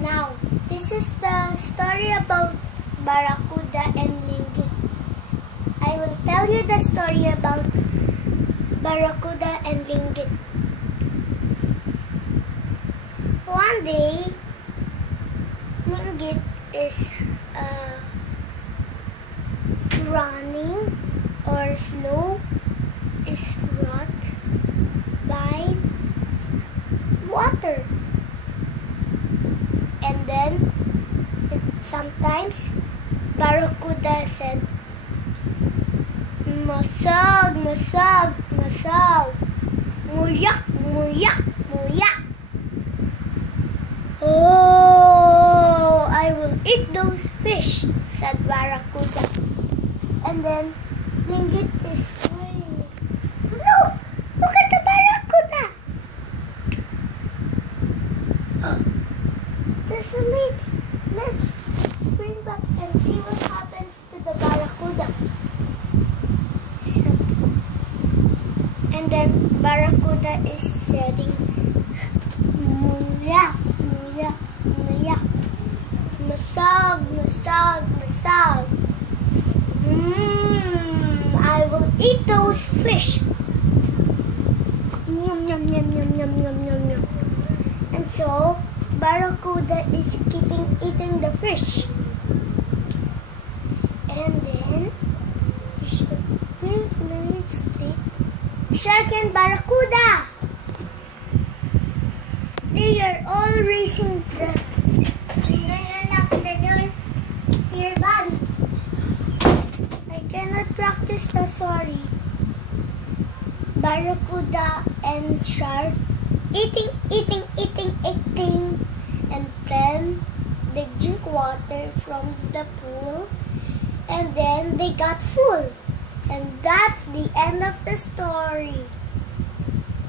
Now, this is the story about Barracuda and Linggit. I will tell you the story about Barracuda and Linggit. One day, Linggit is running or slow is brought by water. And then sometimes Barracuda said, "Masag, masag, masag, muyak, muyak, muyak. Oh, I will eat those fish," said Barracuda. And then Linggit is saying, look at the Barracuda. There's a lady. Let's bring back and see what happens to the Barracuda. And then Barracuda is saying, "Muyak, muyak, muyak. Masag, masag, masag. I will eat those fish." Yum, yum, yum, yum, yum, yum, yum, yum. And so, Barracuda is eating the fish. And then, Shark and Barracuda, they are all racing the... I'm gonna lock the door. Here, bud. I cannot practice the story. Barracuda and Shark eating. And then they drink water from the pool. And then they got full. And that's the end of the story.